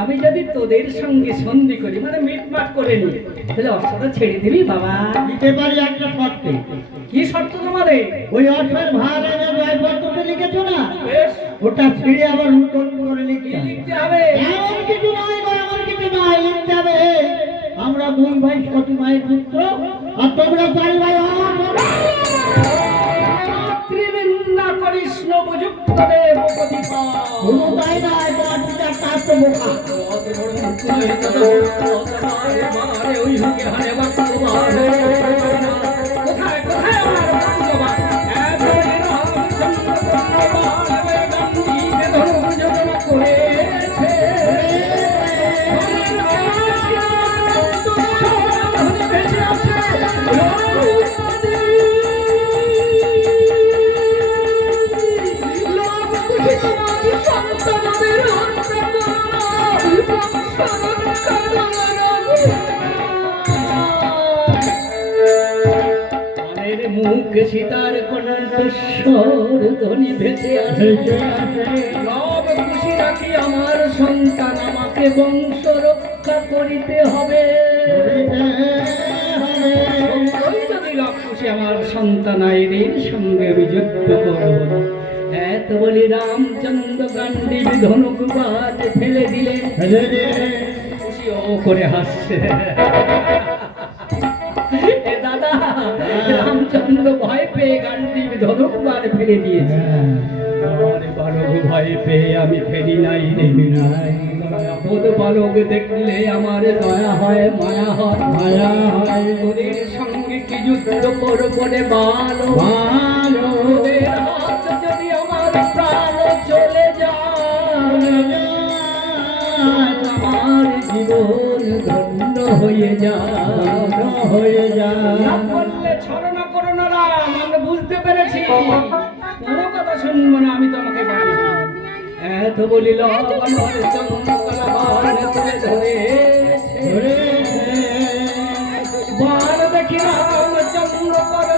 আমি যদি তোদের সঙ্গে সন্ধি করি মানে মিটমাট করে নি তাহলে অর্থটা ছেড়ে দিবি বাবা? দিতে পারি একটা শর্তে। কি শর্ত তোমাদের? ওই অর্থের ভাগ এনে জয়পত্রতে লিখেছো না, ওটা ছিঁড়ে আবার নতুন করে লিখতে হবে। এমন কিছু নয় গো, এমন কিছু নয়, লিখতে হবে আমরা দুই ভাই সতী মায়ের পুত্র আর তোমরা চার ভাই ত্রিবিন্দা কৃষ্ণ উপযুক্ত দেব প্রতিপা কোনো তাই না, তোমার পিতার তার তো বোকা। ওই হুকে হারে বাক্য কোথায় কোথায় আমার বাবা মুখ সীতার কণ্ঠস্বর ধ্বনি ভেসে আসে। সব খুশি রাখি আমার সন্তান, আমাকে বংশ রক্ষা করিতে হবে। যদি লাভ খুশি আমার সন্তান আইনের সঙ্গে আমি যুদ্ধ করব। এত বলি রামচন্দ্র গান্ডীব ধনুক বাদ ফেলে দিলেন। খুশি ও করে হাসছে। দাদা রামচন্দ্র ভয় পেয়ে গান্ডীব ধনুক বাদ ফেলে দিয়েছে। বালক ভয় পেয়ে আমি ফেরি নাই, দেবি নাই। বালক দেখলে আমার দয়া হয়, মায়া হয়, মায়া হয়। তোদের সঙ্গে কি যুদ্ধ করবো রে বালো, তোদের হাত যদি আমার প্রাণ চলে যায়, আমার জীবন ধন্য হয়ে যায়। বললে ছলনা করো না রাম, আমরা বুঝতে পেরেছি, কোনো কথা শুনবো না, আমি তোমাকে জানি। এত বলিল আমার চন্দ্রকলা ধরে বাল দেখি রামচন্দ্র করে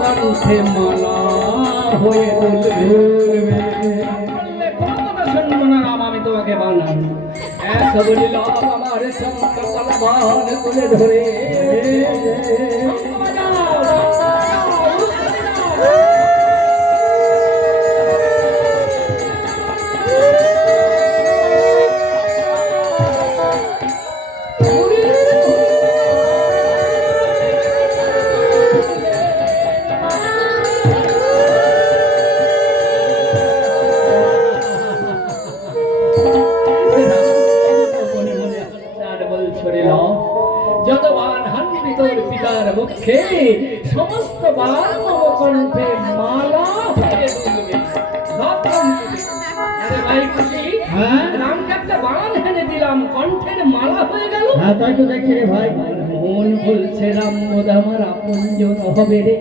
কণ্ঠে মালা হয়ে বলবে, কোনো কথা শুনবো না রাম, আমি তোমাকে বানান। এত বলিল আমার চন্দ্রকলা বাল তুলে ধরে যত বান হানবি তোর পিতার মুখে, সমস্ত বান কণ্ঠে মালা হয়ে বলবে। আরে ভাই খুশি, রামকে একটা বান হেনে দিলাম, কণ্ঠের মালা হয়ে গেল। হ্যাঁ তাই তো দেখি রে ভাই, মন বলছে রাম বোধ আমার আপনজন হবে রে।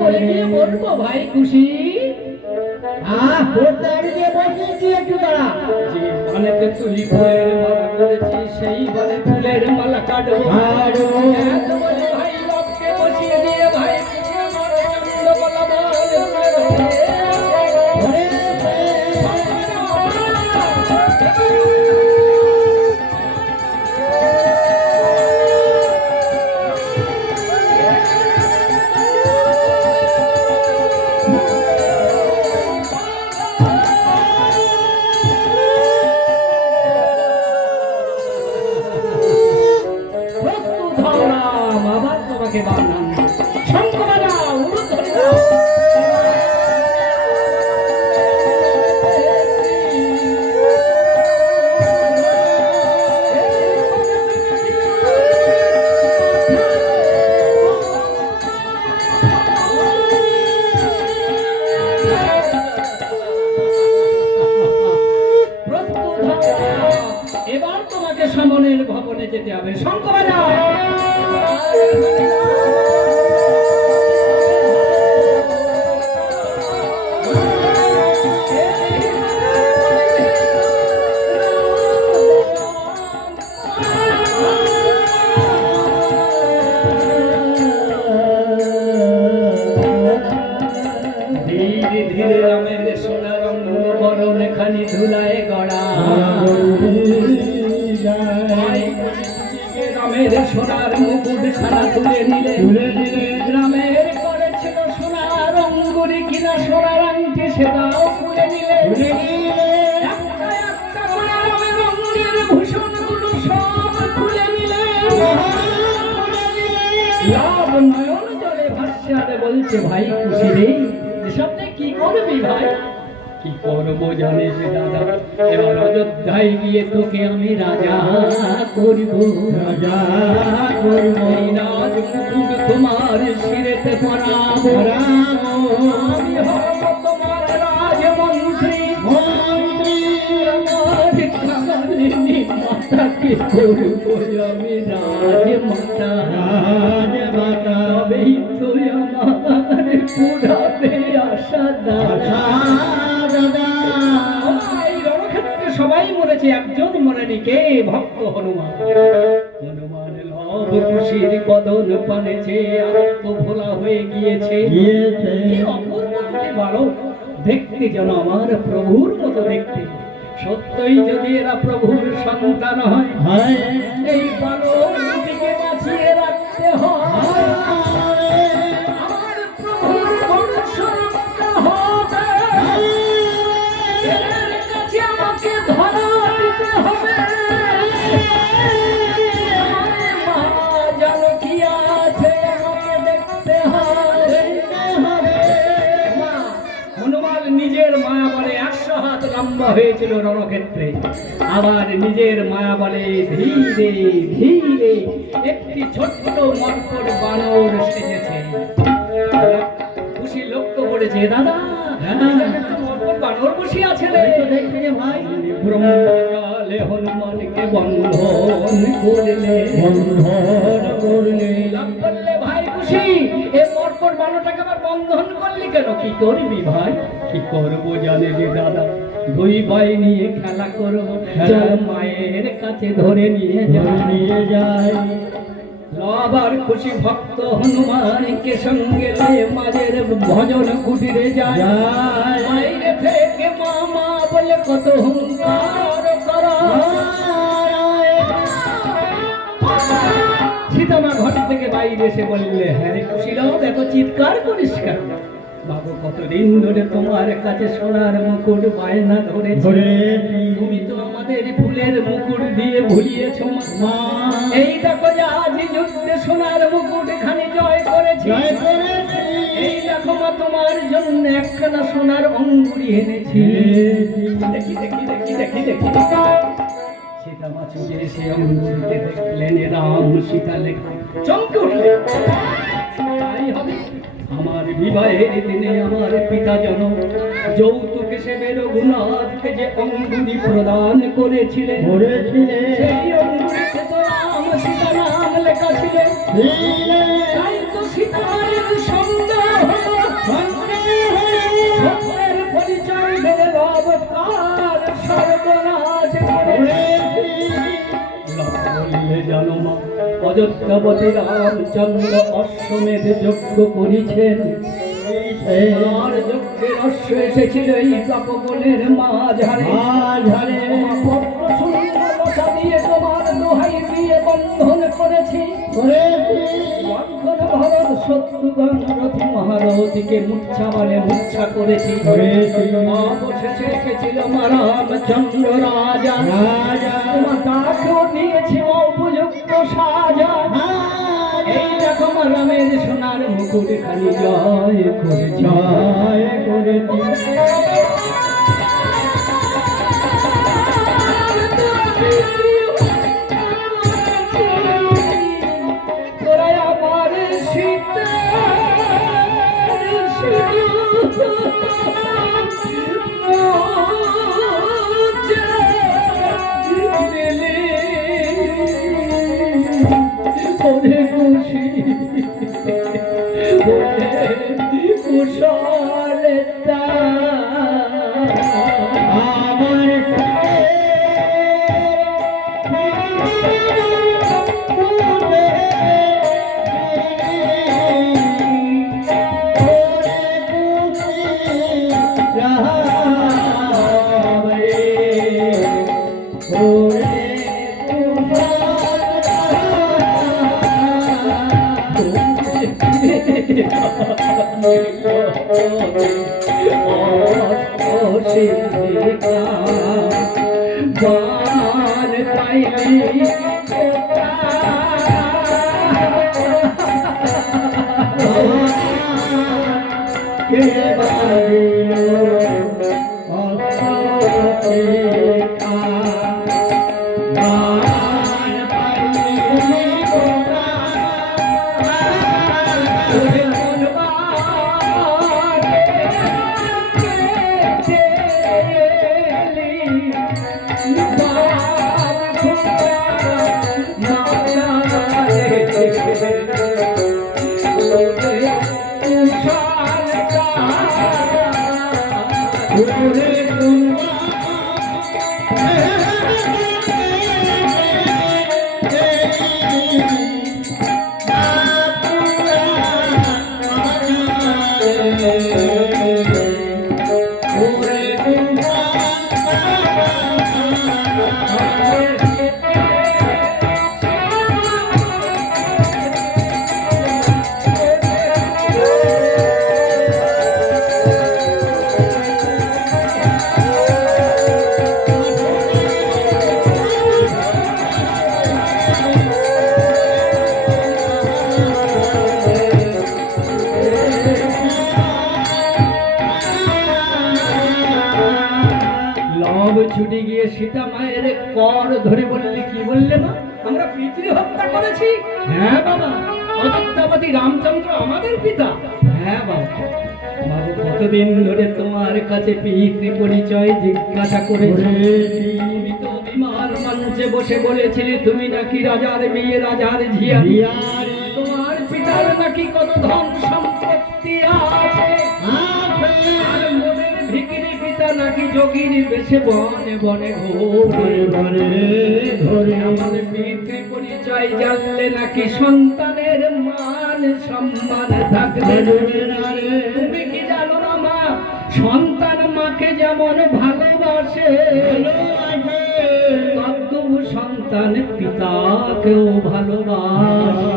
বলে গিয়ে বলবো ভাই খুশি, বলেতে তুই ফুলের মালা করেছিস, সেই বলে ফুলের মালা কাটবো। ভাই বাপকে বসিয়ে দিয়ে ভাই চন্দ্রকলা বাল সেবানন্দ শঙ্করা উরুধ্বনি এবার তোমাকে সামনের ভবনে যেতে হবে শঙ্করা ধীরে ধীরে রামের সোনার বরণ খানি ধুলায় গড়া রামের সোনার মুকুট খানা তুলে নিলে রামের করেছিল সোনার অঙ্গুরি কিনা সোনার আংটি সেটাও খুলে নিলে একটা একটা করে রামের অঙ্গের ভূষণগুলো সব খুলে নিলে লাভ নয়ন জলে ভাসছে আর বলছে ভাই খুশি রে এসব নিয়ে কি করবি ভাই কি করবো জানিস দাদা এবার অযোধ্যায় গিয়ে তোকে আমি রাজা করব রাজা করব রাজ মুকুট তোমার শিরেতে পরাবো আমি হব তোমার রাজমন্ত্রী মন্ত্রী আমার কালিনী মাতাকে করবো আমি রাজমাতা রাজমাতা তবেই তুই আমার পুরাবে আশা দাদা রণক্ষেত্রে সবাই মরেছে একজন মরেনি কে ভক্ত হনুমান হনুমান লব খুশির কদন পানেছে আত্ম ভোলা হয়ে গিয়েছে কি অপূর্ব দুটি বালক দেখতে যেন আমার প্রভুর মতো দেখতে সত্যই যদি এরা প্রভুর সন্তান হয় এই বালক দুটিকে বাঁচিয়ে রাখতে হয় আমার প্রভুর বংশ রক্ষা হবে আমাকে ধরা দিতে হবে জানো কি আছে আমাকে দেখতে হবে হনুমান নিজের মায়া বলে 100 হাত লম্বা হয়েছিল রণক্ষেত্রে আবার নিজের মায়া বলে ধীরে ধীরে একটি ছোট্ট মর্কট বানর সেজেছে খুশি লক্ষ্য করেছে দাদা বানর বসে আছে রে দেখে ভাই ব্রহ্মজালে হনুমানকে বন্ধন করলে লাভ করলে ভাই খুশি এই মর্কট বানরটাকে আবার বন্ধন করলি কেন কি করবি ভাই কি করবো জানে রে দাদা দুই ভাই নিয়ে খেলা করবো মায়ের কাছে ধরে নিয়ে যায় আবার খুশি ভক্ত হনুমানকে সঙ্গে মাঝের ভজন কুটিরে যায় বাইরে থেকে মামা বলে কত হুঙ্কার করা সীতামা ঘর থেকে বাইরে এসে বললে হ্যাঁ রে খুশিরাও এত চিৎকার করিস কেন বাবু কতদিন ধরে তোমার কাছে সোনার মুকুট বায়না ধরে তুমি তো আমাদের ফুলের মুকুট দিয়ে ভুলিয়েছ মা এই দেখো যে আজ যুদ্ধে সোনার মুকুট খানি জয় করেছি এই দেখো মা তোমার জন্য একখানা সোনার অঙ্গুরি এনেছি দেখি দেখি দেখি দেখি দেখি সীতামা ছুটে এসে অঙ্গুরিতে দেখলেন রাম সীতা লেখা চমকে উঠলে তাই হবে আমার বিবাহের দিনে আমার পিতা যেন যৌতুক হিসেবে রঘুনাথকে যে অঙ্গুরি প্রদান করেছিলেন সেই অঙ্গুরিতে তো রাম সীতা নাম লেখা ছিল তাই তো সীতামায়ের সন্দেহ সত্যের পরিচয় ধরে লব তার সর্বনাশ করে বললে জানো মা অযোধ্যাবতী রামচন্দ্র অশ্বমেধ যজ্ঞ করেছেন আর যজ্ঞের অশ্ব এসেছিল এই তপবনের মাঝারে পদ্ম সুন্দরতা দিয়ে তোমার দোহাই দিয়ে বন্ধন করেছি লক্ষণ ভরত শত্রুঘ্ন রথ মহারথীকে মূর্ছা বলে মূর্ছা করেছি অবশেষে এসেছিল রামচন্দ্র রাজা তাকেও দিয়েছি উপযুক্ত সাজা এই দেখো আমার রামের সোনার মুকুট খানি জয় করে জয় করে তোরা আমার সীতা কুশলতা আমার বান পাইলি কে বাড়িলো অসুখা বান পাইলি ছুটে গিয়ে সীতা মায়ের কর ধরে বললে, কি বললে মা? আমরা পিতৃ হত্যা করেছি? হ্যাঁ বাবা। অযোধ্যাপতি রামচন্দ্র আমাদের পিতা? হ্যাঁ বাবা। বাবু কতদিন ধরে তোমার কাছে পিতৃ পরিচয় জিজ্ঞাসা করেছি। তুমি তো বিমান মঞ্চে বসে বলেছিলে তুমি নাকি রাজার মেয়ে, রাজার ঝিয়া। তোমার পিতার নাকি কত ধন সম্পত্তি আছে। আর মোদের ভিখিরি পিতা নাকি যোগীর বেশে বনে বনে ঘোরে ঘোরে। আমাদের পিতৃ পরিচয় জানলে নাকি সন্তানের মান সম্মান থাকবে। তুমি কি জানো না মা, সন্তান মাকে যেমন ভালোবাসে তদ্রূপ সন্তান পিতাকেও ভালোবাসে।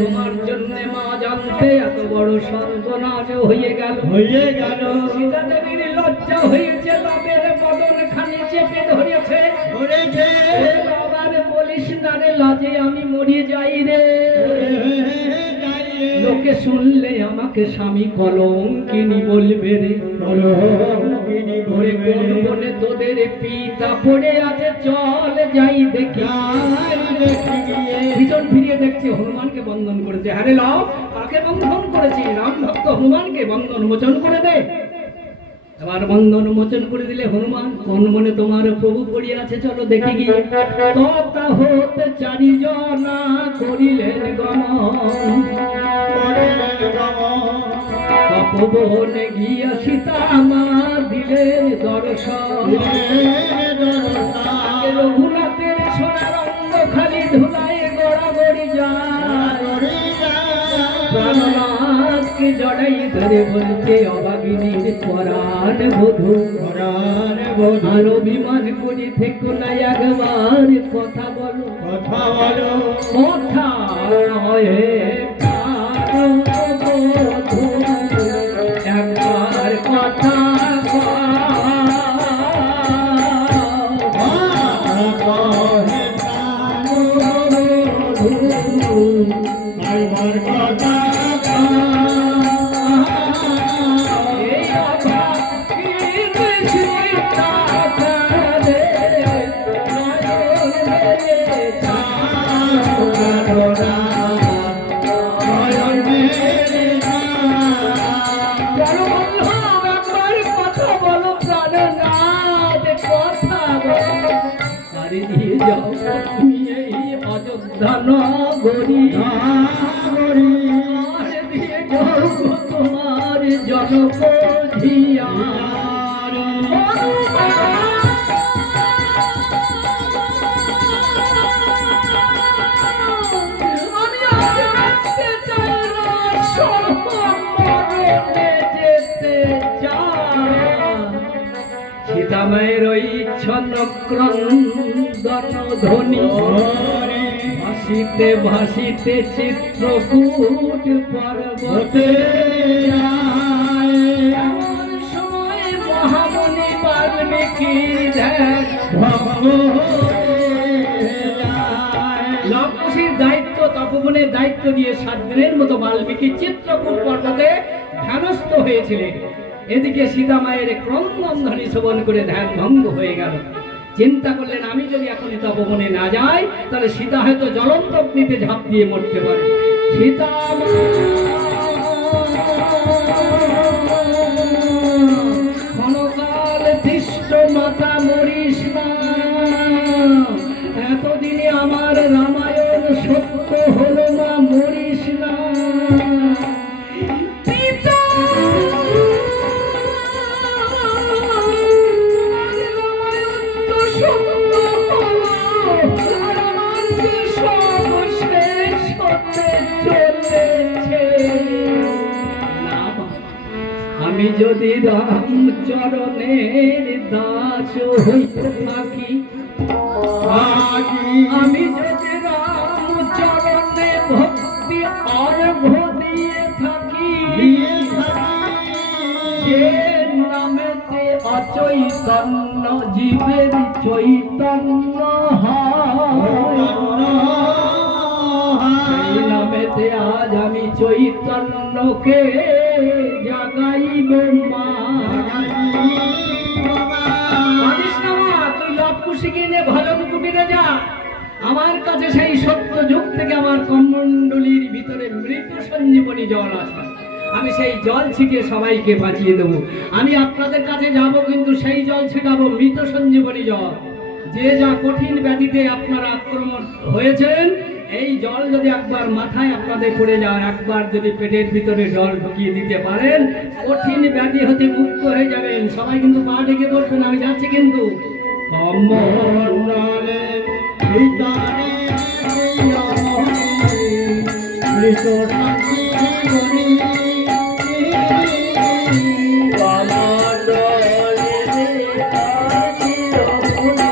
তোমার জন্য মা জানতে এত বড় সর্বনাশ হয়ে গেল। সীতা দেবীর লজ্জা হয়েছে, তাদের বদন খানি চেপে ধরেছে। আবার বলিস না রে, লাজে আমি মরে যাই রে। লোকে শুনলে আমাকে স্বামী কলঙ্কিনী বলবে রে। কোন বনে তোদের পিতা পড়ে আছে, চল যাই দেখি। পিছন ফিরিয়ে দেখছে হনুমানকে বন্ধন করেছে। আরে লাও, কাকে বন্ধন করেছি? রাম ভক্ত হনুমানকে বন্ধন মোচন করে দে। এবার বন্ধন মোচন করে দিলে হনুমান, কোন মনে তোমার প্রভু পড়িয়ে আছে, চলো দেখি গিয়ে। তথা হতে চারিজনা করিলেন গমন। তপবনে গিয়া সীতা মা দিলেন দর্শন। রঘুনাথের সোনার অঙ্গ খালি ধুলায় গড়াগড়ি যায়। প্রাণনাথকে জড়াই ধরে বলছে অভাগিনীর পরাণ বধূ। আর অভিমান করি থেকো না, একবার কথা বলো। কথা নয় একবার কথা যাও তুমি এই অযোধ্যা নগরী আর দিয়ে যাও গো তোমার জনক ধিয়ার। আমি আজ বাঁচতে চাই না, মরণে যেতে চাই। সীতামায়ের ওই ছন্ন ক্রন্দন ধ্বনি ভাসিতে ভাসিতে চিত্রকূট পর্বতে এমন সময় মহামুনি বাল্মীকি লবকুশীর দায়িত্ব, তপবনের দায়িত্ব দিয়ে 7 দিনের মতো বাল্মীকি চিত্রকূট পর্বতে ধ্যানস্থ হয়েছিলেন। এদিকে সীতামায়ের ক্রন্দন ধ্বনি শ্রবণ করে ধ্যান ভঙ্গ হয়ে গেল। চিন্তা করলেন আমি যদি এখনই তপবনে না যাই তাহলে সীতা হয়তো জ্বলন্ত অগ্নিতে ঝাঁপ দিয়ে মরতে পারে। সীতা ক্ষণকাল তিষ্ঠ মাতা মরিস না, এতদিনে আমার রামায়ণ সত্য হলো না, মরিস না। আমি যদি রামচরণের দাস হইতে থাকি, আমি যদি রামচরণে ভক্তি অর্ঘ দিয়ে থাকি, যে নামেতে অচৈতন্য জীবের চৈতন্য হয়, সেই নামেতে আজ আমি চৈতন্যকে জাগাইব মা। তুই লবকুশীকে নিয়ে ভজন কুটিরে যা, আমার কাছে সেই সত্য যুগ থেকে আমার কমণ্ডলীর ভিতরে মৃত সঞ্জীবনী জল আছে, আমি সেই জল ছিটিয়ে সবাইকে বাঁচিয়ে দেবো। আমি আপনাদের কাছে যাব, কিন্তু সেই জল ছিটাবো মৃত সঞ্জীবনী জল। যে যা কঠিন ব্যাধিতে আপনারা আক্রমণ হয়েছেন, এই জল যদি একবার মাথায় আপনাদের পড়ে যায়, একবার যদি পেটের ভিতরে জল ঢুকিয়ে দিতে পারেন, কঠিন ব্যাধি হতে মুক্ত হয়ে যাবেন। সবাই কিন্তু পা ডেকে বলবেন, আমি যাচ্ছি কিন্তু। কমণ্ডলে ভিতরে